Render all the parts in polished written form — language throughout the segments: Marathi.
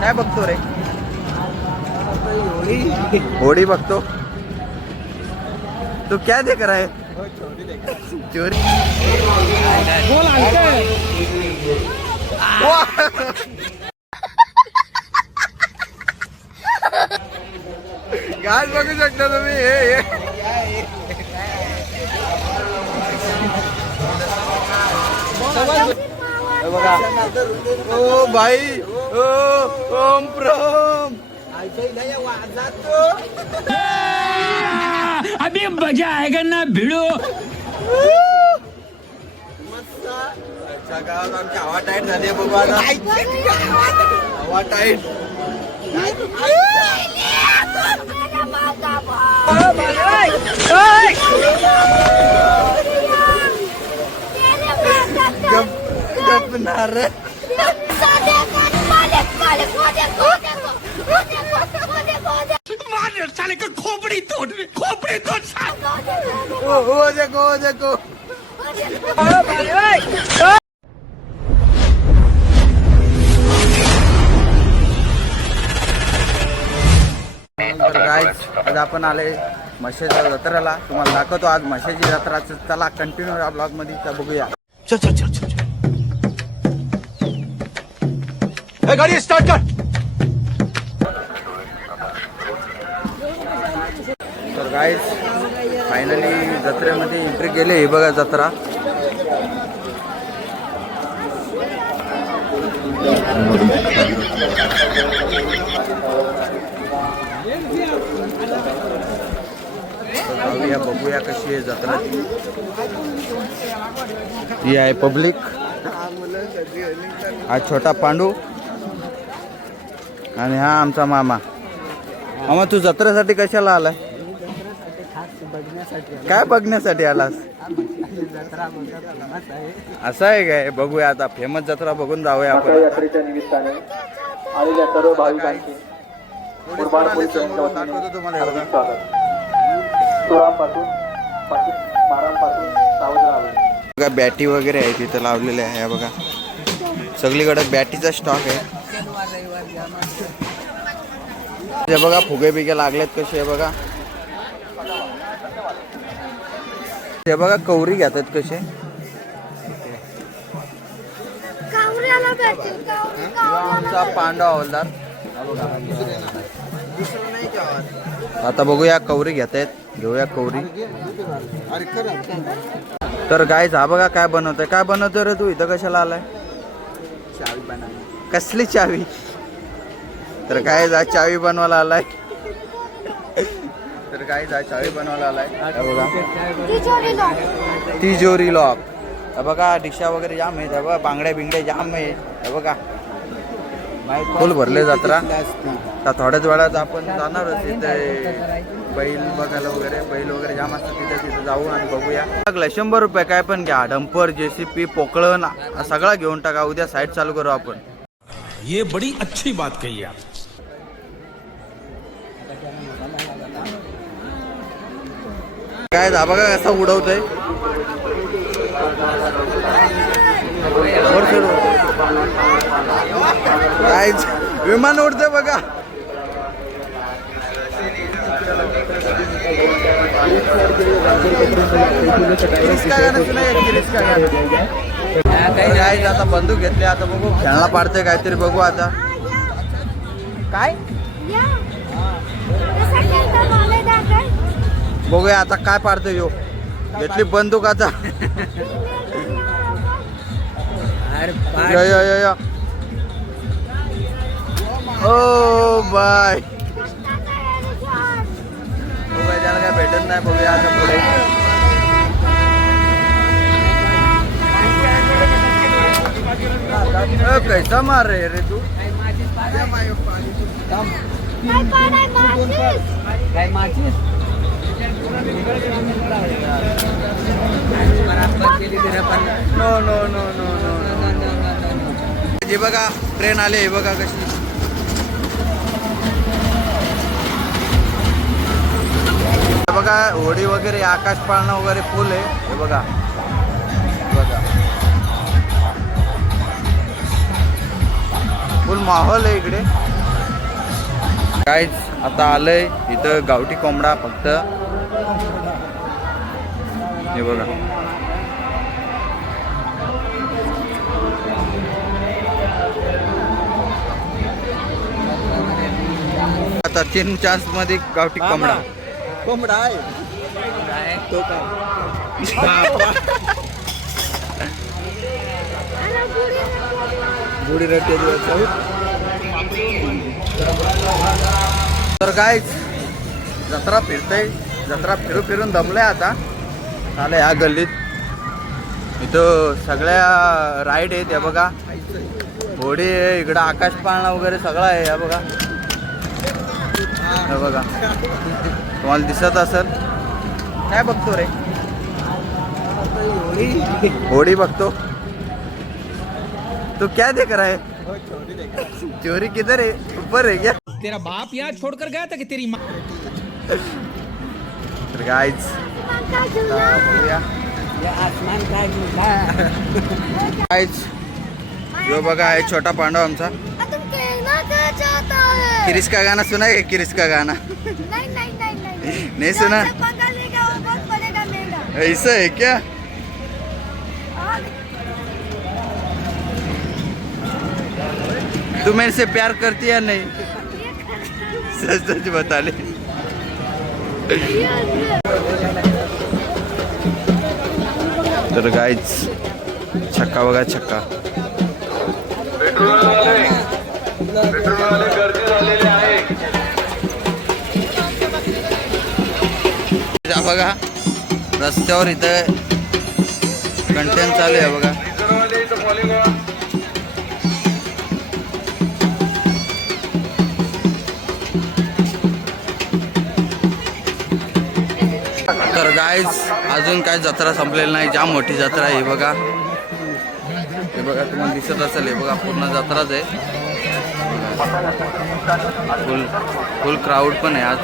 काय बघतो रे? होडी बघतो. तू क्या देख रहा है? चोरी. घास बघू शकता तुम्ही. हे बघा. ओ भाई, ओ ओम प्रम. अभी मजा आएगा ना भिड़ो. गावात आमची हवा टाईट झाली बघू आता. हवा टाईट. गपणार. साले का खोपड़ी तोड़ ओ देखो देखो. तर गाईज आज आपण आले म्हशीच्या जत्रेला. तुम्हाला दाखवतो आज म्हशीची जत्रा. चला कंटिन्यू या ब्लॉग मध्ये बघूया. चल चल चल चल. गाड़ी स्टार्ट कर. तर गाईज फायनली जत्रेमध्ये एंट्री केली. हे बघा जत्रा. बघूया कशी आहे जत्रा. ही आहे पब्लिक. हा छोटा पांडू आणि हा आमचा मामा. मामा तू जत्रेसाठी कशाला आलाय? काय बघण्यासाठी आलास? असं आहे काय? बघूया आता फेमस जत्रा बघून जाऊया आपण. यात्रेच्या निमित्ताने आलेल्या सर्व भाविकांचे दाखवतो तुम्हाला. बघा बॅटी वगैरे आहे तिथं लावलेले आहे. बघा सगळीकडे बॅटीचा स्टॉक आहे. हे बघा फुगे बिगे लागलेत कसे आहे बघा. हे बघा कवरी घेतात कसे. आमचा पांडव हवालदार. आता बघूया कवरी घेतायत. घेऊया कवरी. तर गाईज हा बघा काय बनवतोय. काय बनवतोय रे तू? इथं कशाला आलाय? चावी बनव. कसली चावी? तर गाईज हा चावी बनवायला आलाय. तर गाईज हा चावी बनवायला आलाय. बघा तिजोरी लॉक. बघा डिशा वगैरे जाम आहे. बघा बांगड्या बिंगड्या जाम आहे. बघा फुल भरले जत्रा. तर थोड्याच वेळात आपण जाणारच तिथे बैल बघायला वगैरे. बैल वगैरे जाम असतात तिथे. तिथे जाऊ आणि बघूया. 100 रुपये काय पण घ्या. डंपर JCP पोकळण सगळा घेऊन टाका. उद्या साईड चालू करू आपण. ये बड़ी अच्छी बात कही आप. काय जा बघा कसा उडवतोय. काय विमान उडतंय बघा. काय आता बंदूक घेतली. आता बघू खेळणं पाडतोय काहीतरी. बघू आता काय बघूया आता काय पाडतोय. यो घेतली बंदूक आता. ओ बाय. त्याला काय भेटत नाही. बघूया आता पुढे. कैसा मार रे रे तू? No no no no no. हे बघा ट्रेन आले. हे बघा कशी. बघा होडी वगैरे आकाश पाळणा वगैरे फुल आहे. हे बघा बघा फुल माहोल आहे इकडे. काहीच आता आलंय इथं गावठी कोंबडा फक्त. हे बघा आता 3 चान्स मध्ये गावठी कोंबडा. कोंबडा आहे तो बुडी रट्टे तर काय जत्रा फिरतय. जत्रा फिरून दमलंय आता. आलं ह्या गल्लीत इथं सगळ्या राईड आहेत. या बघा होडी आहे इकडं, आकाश पाळणा वगैरे सगळं आहे. या बघा हे बघा तुम्हाला दिसत असेल. काय बघतो रे? होडी बघतो. तू क्या देख रहा है? चोरी किधर है? ऊपर है क्या? तेरा बाप यहाँ छोड़कर गया था कि तेरी माँ? तर गाईज आसमान काय झुला. गाईज यो बघा आहे छोटा पांडव आमचा. किरिस का गाना सुना है? किरिस का गाना नहीं सुना? ऐसा है क्या? तू मेरे से प्यार करती या नहीं? सच सच बता ले. तर गाईच छक्का बघा छक्का. बघा रस्त्यावर इथं कंटेंट चालू आहे बघा. तर गाईज अजून काय जत्रा संपलेली नाही. जाम मोठी जत्रा आहे बघा. हे बघा तुम्हाला दिसत असेल. हे बघा पूर्ण जत्राच आहे. फुल क्राऊड पण आहे आज.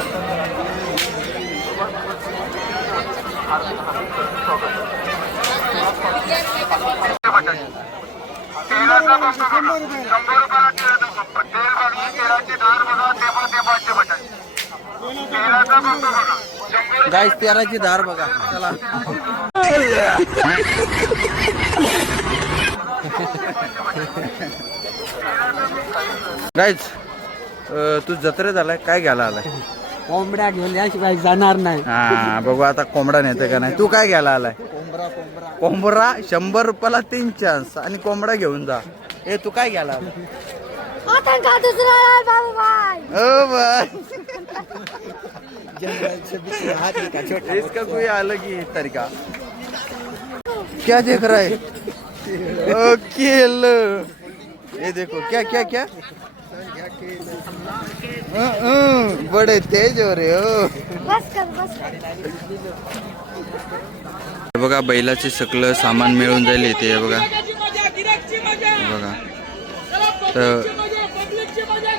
गाईस 13ची धार बघा. चला गाईस तू जत्रेत आलाय काय घ्यायला आलाय? कोंबड्या घेऊन याशिवाय जाणार नाही. हा बघू आता कोंबडा नेते का नाही. तू काय घ्यायला आलाय? कोंबडा 100 रुपयाला 3 चान्स आणि कोंबडा घेऊन जा. ए तू काय घ्यायला आलाय? ओ भाई इसका कोई अलग ही तरीका. क्या देख रहा है? ओके ये देखो क्या क्या क्या. बड़े तेज हो रहे हो. बघा बैलाचे सगळं सामान मिळून जाईल इथे. बघा बघा तर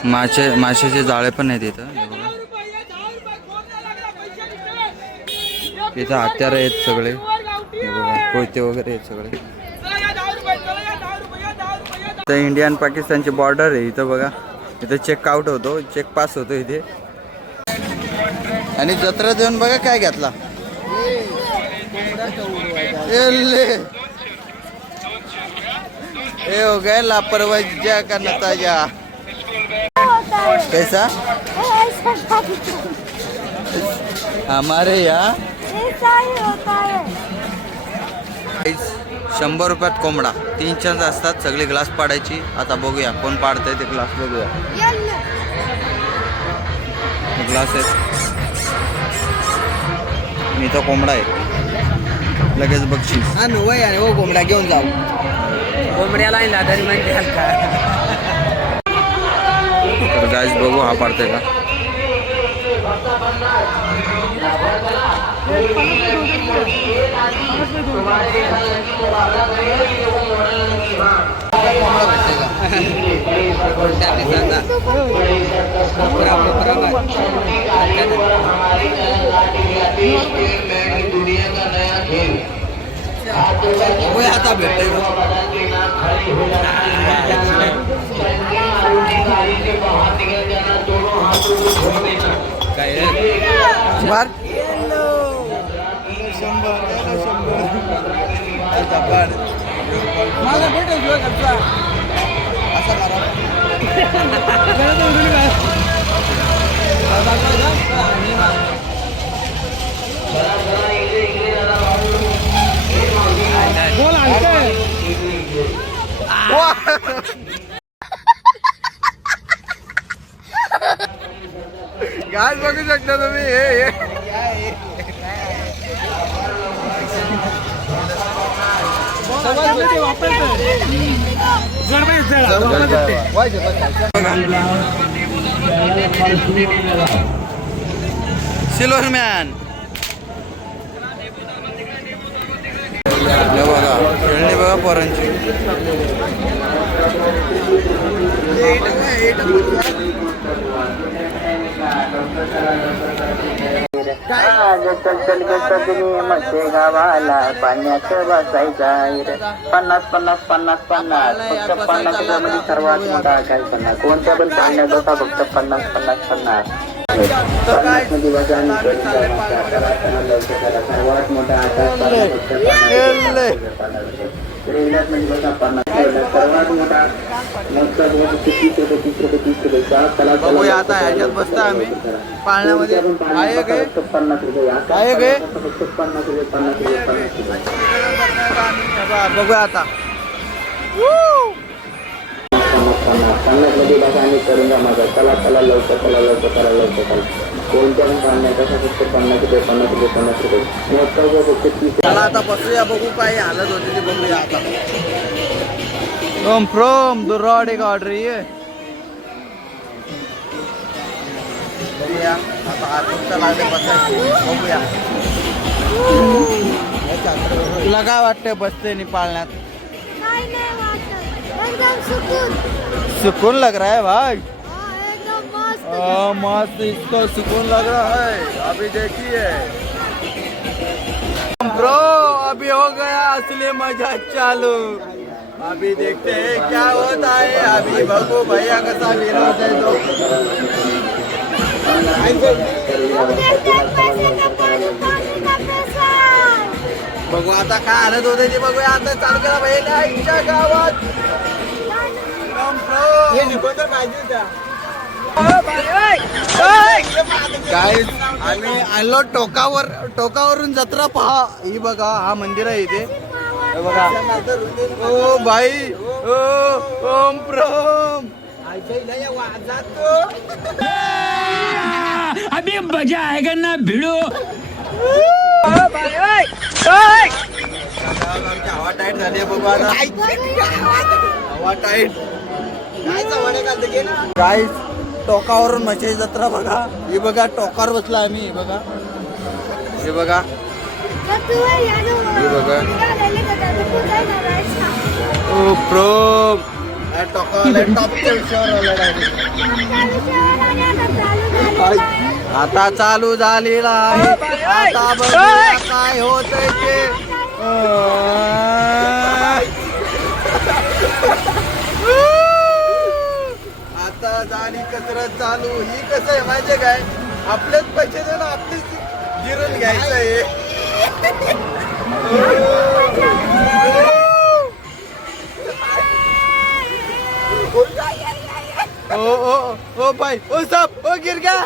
माशाचे जाळे पण आहेत इथं. इथं हत्यार आहेत सगळे. हे बघा कोयते वगैरे आहेत सगळे. इथं इंडियन पाकिस्तानची बॉर्डर आहे. इथं बघा इथं चेक आउट होतो, चेक पास होतो इथे. आणि जत्रा देऊन बघा काय घेतला. ये हो गया लापरवाही का नतीजा. कैसा हमारे यहाँ 100 रुपयात कोंबडा. 3 चान्स असतात. सगळे ग्लास पाडायची. आता बघूया कोण पाडतंय ते ग्लास. बघूया ग्लास आहे. मी तो कोंबडा आहे. लगेच बक्षीस. हा नो यार वो कोंबडा घेऊन जाऊ. कोंबड्याला लादारी माहिती का. तर गाईस बघू हा पाडतोय का. आता भेटतोय काय मार असं करा गाय बघू शकता तुम्ही हे सिल्वर मॅन बघा खेळणी बघा पोरांची गावाला पाण्याचं बसायचं 50 50 50 50 फक्त 50 रुपयामध्ये सर्वात मोठा आकाश 50 कोणत्या पण पाण्यात होता फक्त 50 50 50 सर्वात मोठा आकाश सर्वात मोठा बघूया आता ह्याच्यात बसता आम्ही पाळण्यामध्ये आहे काय 50 रुपये आहे काय 50 रुपये 50 रुपये बघूया आता 50 मध्ये बघा आणि करून जा माझा चला चला लवकर चला लवकर चला लवकर चला कोणत्या पण पाण्याचा फक्त 50 रुपये 50 रुपये 50 रुपये मोठा फक्त 30 चला आता बसूया बघू काय हालत होती ती बघूया आता फ्रॉम दुर्राड एक ऑर्डर आहे बघूया आता आतून लागले बसायचं बघूया तुला काय वाटतंय बसते नि पाळण्यात नहीं वाटर एकदम सुकून सुकून लग रहा है भाई एकदम मस्त मस्त इसको सुकून लग रहा है अभी देखिए ब्रो अभी हो गया असली मजा चालू अभी देखते हैं क्या होता है अभी बघू भैया कसा विरोध है तो बघू आता काय हालत होते ते बघूया आता चालू केला भैया आईच्या गावात काय आम्ही आलो टोकावरून जत्रा पहा ही बघा हा मंदिर आहे इथे हे बघा ओ भाई ओ ओम प्रम अभी मजा आएगा ना भिड़ो हवा टाईट झाली बघू आता हवा टाईट गाईस टोकावरून म्हशी जत्रा बघा ही बघा टोकावर बसला आम्ही हे बघा हे बघा हे बघा ओ प्रो टोकावर टॉपच्या विषयावर आता चालू झालेला आहे आता बघूया काय होतंय ते आता झाली कसरत चालू ही कसं आहे माहितीये काय आपलेच पैसे देऊन आपलेच जिरून घ्यायचं आहे ओ भाई ओ सब ओ गिर गया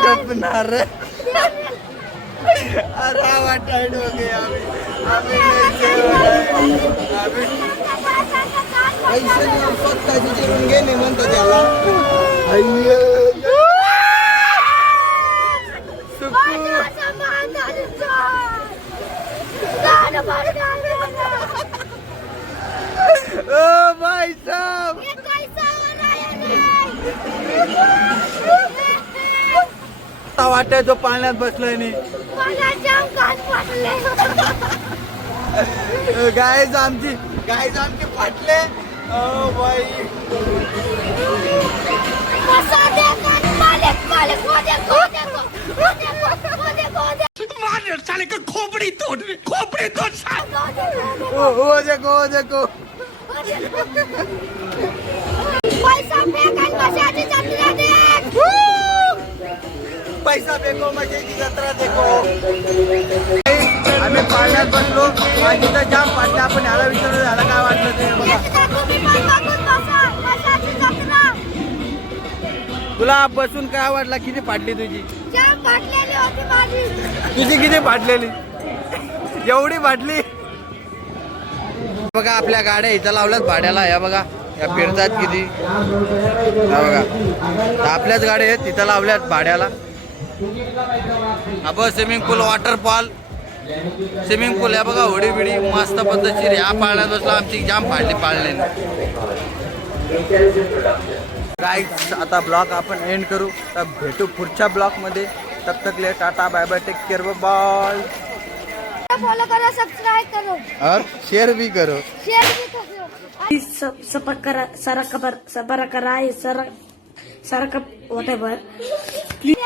गपनार अरे आवा टाइट हो गया अभी पैसे स्वतःची चिरून गेले म्हणतो त्याला ओ भाई साहब वाटतंय जो पाळण्यात बसलाय नी मला जाम कान फाटले गायज आमची फाटले बाई बसा दे कान मालिक मालिक वो देखो साले का खोपड़ी तोड़ ओ देखो पैसा फेक आणि बसाची जत्रा देख पैसा फेको मजेची जत्रा देखो आम्ही पाळण्यात बसलो माझी तर जाम फाटले आपण ह्याला विचारलं ह्याला काय वाटलं ते बघा बसाची जत्रा तुला बसून काय वाटला किती फाटली तुझी जाम फाटलेली होती माझी तुझी किती फाटलेली एवढी फाटली बघा आपल्या गाड्या इथं लावल्यात भाड्याला या बघा या फिरतात किती हा बघा तर आपल्याच गाड्या आहेत तिथं लावल्यात भाड्याला हा बघ स्विमिंग पूल वॉटरफॉल स्विमिंग पूल या बघा होडी बिडी मस्त पद्धतशीर या पाळण्यात बसला आमची जाम फाडली पाळले गाईज आता ब्लॉग आपण एंड करू तर भेटू पुढच्या ब्लॉगमध्ये तब तक ले tata bye bye take care bye follow करो सब्सक्राइब करो और शेयर भी करो शेयर भी करो सबर कराए सर कप whatever. Please,